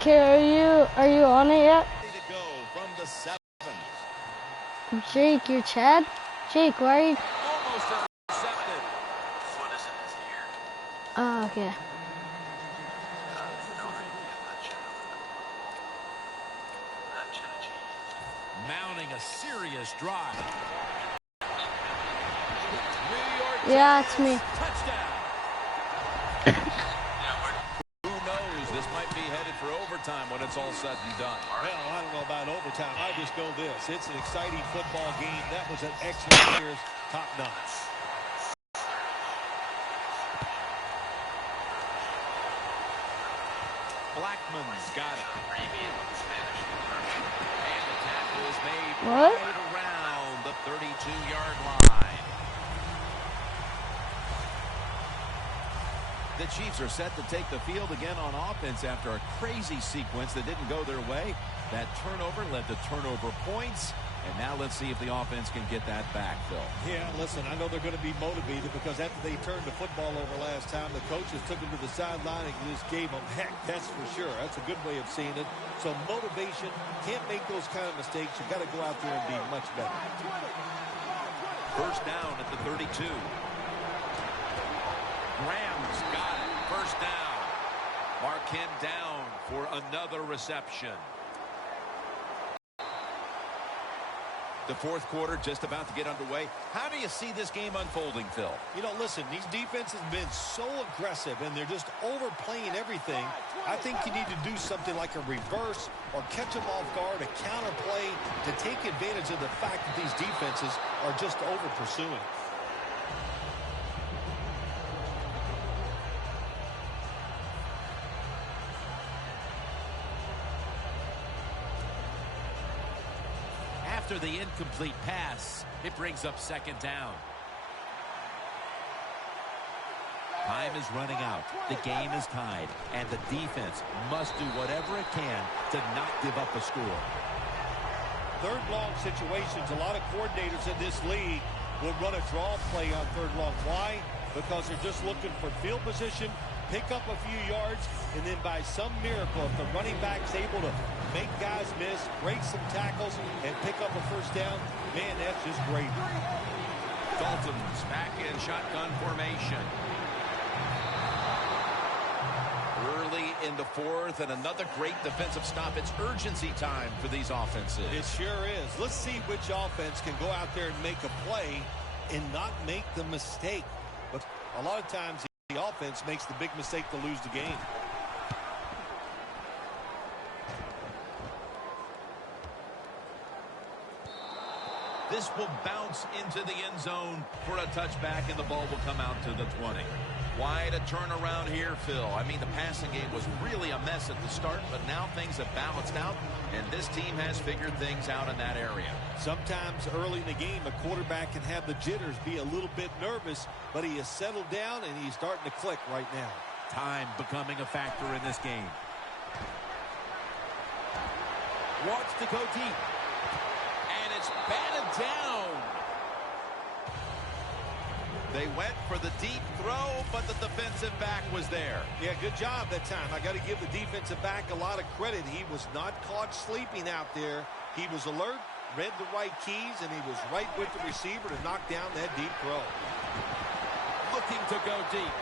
Okay, are you on it yet? To go from the 7. Jake, you're Chad? Jake, why are you? Almost intercepted. Foot is in his ear. Oh, okay. Mounting a serious drive. Yeah, it's me. Touchdown. Who knows? This might be headed for overtime when it's all said and done. Well, I don't know about overtime. I just know this. It's an exciting football game. That was an excellent year's top notch. Blackman's got it. And the tackle is made What? right around the 32-yard line. The Chiefs are set to take the field again on offense after a crazy sequence that didn't go their way. That turnover led to turnover points. And now let's see if the offense can get that back, Phil. Yeah, listen, I know they're going to be motivated because after they turned the football over last time, the coaches took them to the sideline and just gave them heck. That's for sure. That's a good way of seeing it. So motivation, can't make those kind of mistakes. You got to go out there and be much better. First down at the 32. Graham's got it. First down. Mark him down for another reception. The fourth quarter just about to get underway. How do you see this game unfolding, Phil? You know, listen, these defenses have been so aggressive and they're just overplaying everything. I think you need to do something like a reverse or catch them off guard, a counter play to take advantage of the fact that these defenses are just over pursuing. After the incomplete pass, it brings up second down. Time is running out. The game is tied, and the defense must do whatever it can to not give up a score. Third long situations, a lot of coordinators in this league will run a draw play on third long. Why? Because they're just looking for field position, pick up a few yards, and then by some miracle, if the running back's able to make guys miss, break some tackles, and pick up a first down, man, that's just great. Dalton's back in shotgun formation. Early in the fourth, and another great defensive stop. It's urgency time for these offenses. It sure is. Let's see which offense can go out there and make a play and not make the mistake. But a lot of times, the offense makes the big mistake to lose the game. This will bounce into the end zone for a touchback, and the ball will come out to the 20. Wide a turnaround here, Phil. I mean, the passing game was really a mess at the start, but now things have balanced out, and this team has figured things out in that area. Sometimes early in the game, a quarterback can have the jitters, be a little bit nervous, but he has settled down, and he's starting to click right now. Time becoming a factor in this game. Wants to go deep. And it's batted down. They went for the deep throw, but the defensive back was there. Yeah, good job that time. I got to give the defensive back a lot of credit. He was not caught sleeping out there. He was alert, read the right keys, and he was right with the receiver to knock down that deep throw. Looking to go deep.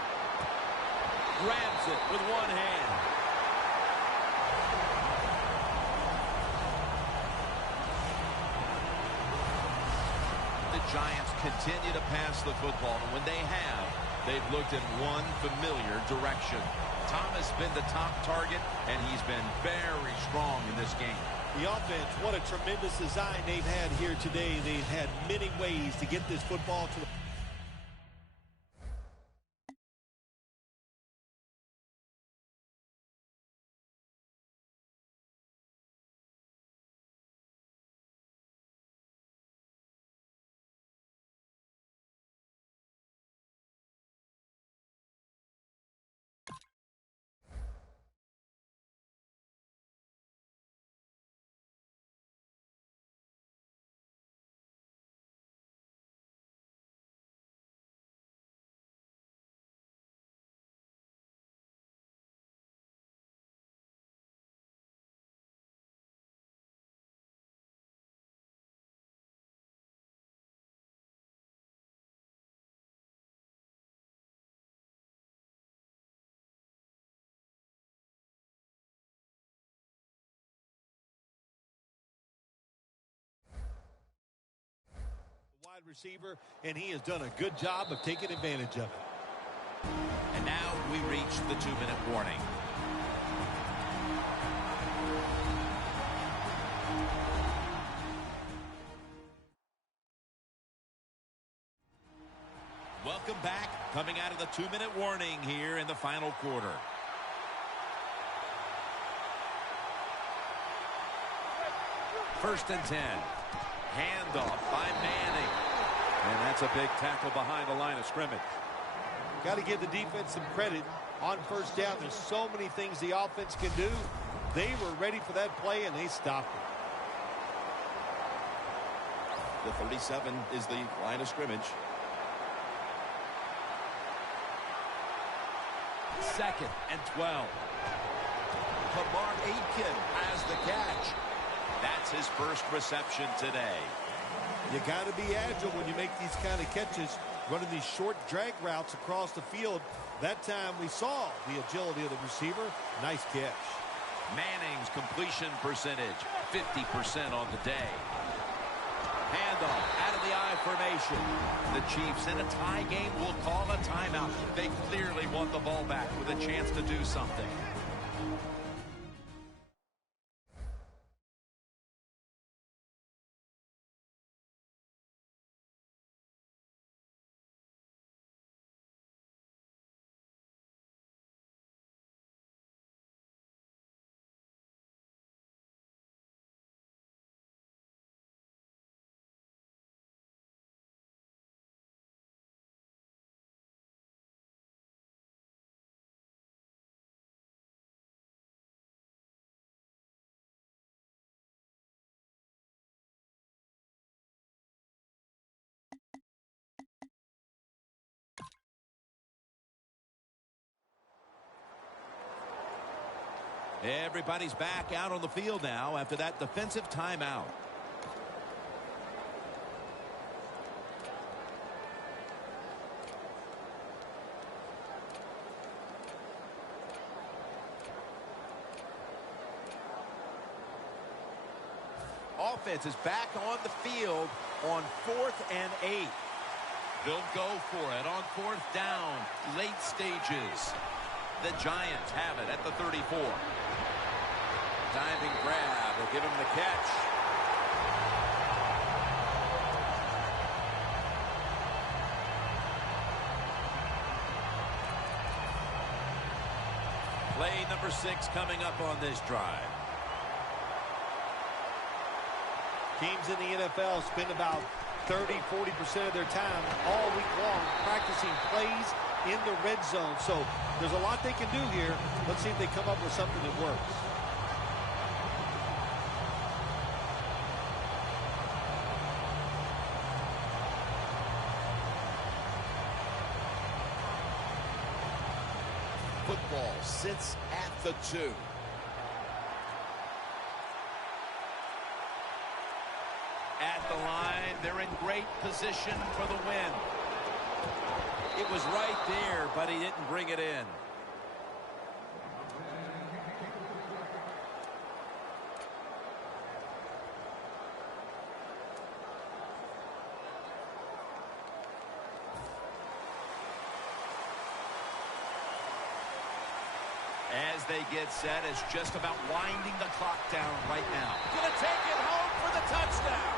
Grabs it with one hand. The Giants continue to pass the football, and when they have, they've looked in one familiar direction. Thomas been the top target, and he's been very strong in this game. The offense, what a tremendous design they've had here today. They've had many ways to get this football to the wide receiver, and he has done a good job of taking advantage of it. And now we reach the 2-minute warning. Welcome back. Coming out of the 2-minute warning here in the final quarter. First and 10. Handoff by Manning. And that's a big tackle behind the line of scrimmage. Got to give the defense some credit on first down. There's so many things the offense can do. They were ready for that play, and they stopped it. The 37 is the line of scrimmage. Second and 12. Lamar Aitken has the catch. That's his first reception today. You got to be agile when you make these kind of catches, running these short drag routes across the field. That time we saw the agility of the receiver. Nice catch. Manning's completion percentage, 50% on the day. Handoff out of the I formation. The Chiefs in a tie game will call a timeout. They clearly want the ball back with a chance to do something. Everybody's back out on the field now after that defensive timeout. Offense is back on the field on 4th and 8. They'll go for it on 4th down, late stages. The Giants have it at the 34. Diving grab. They'll give him the catch. Play number 6 coming up on this drive. Teams in the NFL spend about 30-40% of their time all week long practicing plays in the red zone. So there's a lot they can do here. Let's see if they come up with something that works. Football sits at the 2. At the line, they're in great position for the win. It was right there, but he didn't bring it in. As they get set, it's just about winding the clock down right now. Gonna take it home for the touchdown.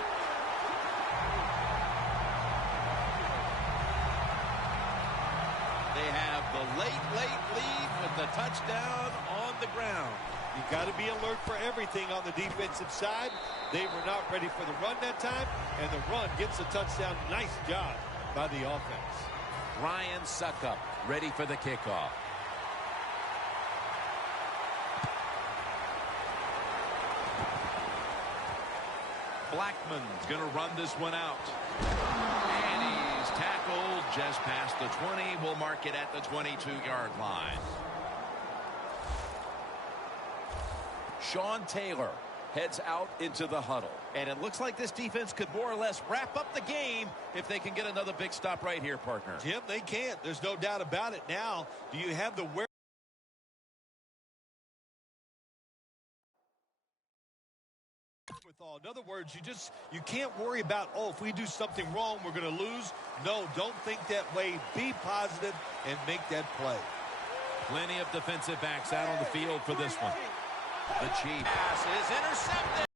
They have the late lead with the touchdown on the ground. You've got to be alert for everything on the defensive side. They were not ready for the run that time, and the run gets a touchdown. Nice job by the offense. Ryan Suckup ready for the kickoff. Blackman's going to run this one out. And he's tackled just past the 20. We'll mark it at the 22-yard line. Sean Taylor heads out into the huddle. And it looks like this defense could more or less wrap up the game if they can get another big stop right here, partner. Jim, they can. There's no doubt about it. Now, do you have the where? In other words, you can't worry about, oh, if we do something wrong, we're going to lose. No, don't think that way. Be positive and make that play. Plenty of defensive backs out on the field for this one. The cheap pass is intercepted.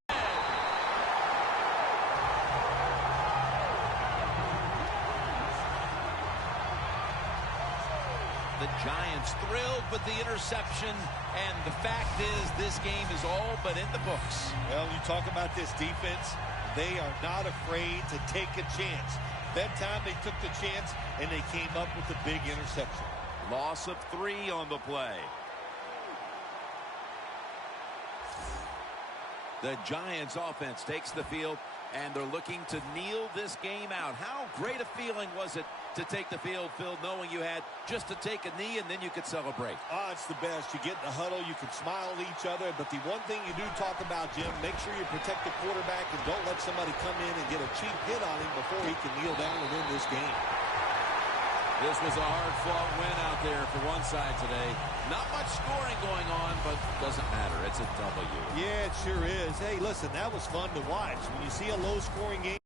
The Giants thrilled with the interception, and the fact is this game is all but in the books. Well, you talk about this defense, they are not afraid to take a chance. That time they took the chance, and they came up with the big interception. Loss of 3 on the play. The Giants offense takes the field, and they're looking to kneel this game out. How great a feeling was it to take the field, Phil, knowing you had just to take a knee and then you could celebrate? It's the best. You get in the huddle, you can smile at each other, but the one thing you do talk about, Jim, make sure you protect the quarterback and don't let somebody come in and get a cheap hit on him before he can kneel down and win this game. This was a hard-fought win out there for one side today. Not much scoring going on, but doesn't matter. It's a W. Yeah, it sure is. Hey, listen, that was fun to watch. When you see a low-scoring game,